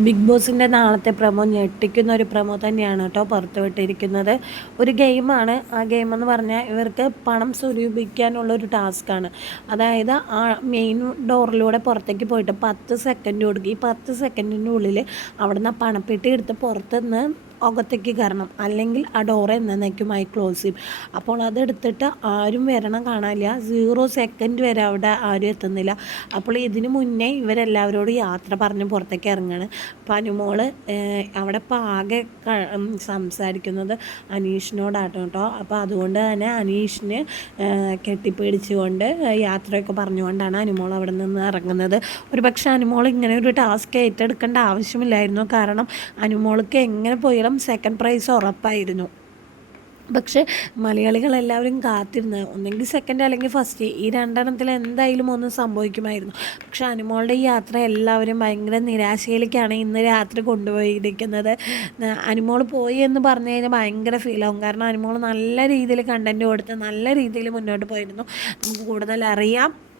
Big ബോസിന്റെ നാളത്തെ promo ഞെട്ടിക്കുന്ന ഒരു പ്രമോ തന്നെയാണ് കേട്ടോ പുറത്തുവിട്ടിരിക്കുന്നത് ഒരു ഗെയിമാണ് ആ ഗെയിം എന്ന് പറഞ്ഞാൽ ഇവർക്ക് പണം സ്വരൂപിക്കാനുള്ള ഒരു ടാസ്ക്കാണ് അതായത് ആ മെയിൻ ഡോറിലൂടെ പുറത്തേക്ക് പോയിട്ട് പത്ത് സെക്കൻഡ് കൊടുക്കും ഈ പത്ത് സെക്കൻഡിന്റെ ഉള്ളിൽ അവിടുന്ന് പണപ്പെട്ടി എടുത്ത് പുറത്തുനിന്ന് അകത്തേക്ക് കയറണം. അല്ലെങ്കിൽ ആ ഡോറ് എന്നേക്കുമായി ക്ലോസ് ചെയ്യും. അപ്പോൾ അതെടുത്തിട്ട് ആരും വരണം കാണാനില്ല സീറോ സെക്കൻഡ് വരെ അവിടെ ആരും എത്തുന്നില്ല. അപ്പോൾ ഇതിന് മുന്നേ ഇവരെല്ലാവരോടും യാത്ര പറഞ്ഞ് പുറത്തേക്ക് ഇറങ്ങുകയാണ് അപ്പോൾ അനുമോൾ അവിടെ ഇപ്പോൾ ആകെ സംസാരിക്കുന്നത് അനീഷിനോടാട്ടോ കേട്ടോ അപ്പോൾ അതുകൊണ്ട് തന്നെ അനീഷിന് കെട്ടിപ്പിടിച്ചുകൊണ്ട് യാത്രയൊക്കെ പറഞ്ഞുകൊണ്ടാണ് അനുമോൾ അവിടെ നിന്ന് ഇറങ്ങുന്നത്. ഒരു പക്ഷേ അനുമോൾ ഇങ്ങനെ ഒരു ടാസ്ക് ഏറ്റെടുക്കേണ്ട ആവശ്യമില്ലായിരുന്നു. കാരണം അനുമോൾക്ക് എങ്ങനെ പോയാലും സെക്കൻഡ് പ്രൈസ് ഉറപ്പായിരുന്നു. പക്ഷേ മലയാളികളെല്ലാവരും കാത്തിരുന്ന് ഒന്നെങ്കിൽ സെക്കൻഡ് അല്ലെങ്കിൽ ഫസ്റ്റ് ഈ രണ്ടെണ്ണത്തിൽ എന്തായാലും ഒന്ന് സംഭവിക്കുമായിരുന്നു. പക്ഷെ അനുമോളുടെ ഈ യാത്ര എല്ലാവരും ഭയങ്കര നിരാശയിലേക്കാണ് ഇന്ന് രാത്രി കൊണ്ടുപോയിരിക്കുന്നത്. അനുമോൾ പോയി എന്ന് പറഞ്ഞു കഴിഞ്ഞാൽ ഭയങ്കര ഫീലാവും കാരണം അനുമോൾ നല്ല രീതിയിൽ കണ്ടന്റ് കൊടുത്ത് നല്ല രീതിയിൽ മുന്നോട്ട് പോയിരുന്നു. നമുക്ക് കൂടുതൽ അറിയാം.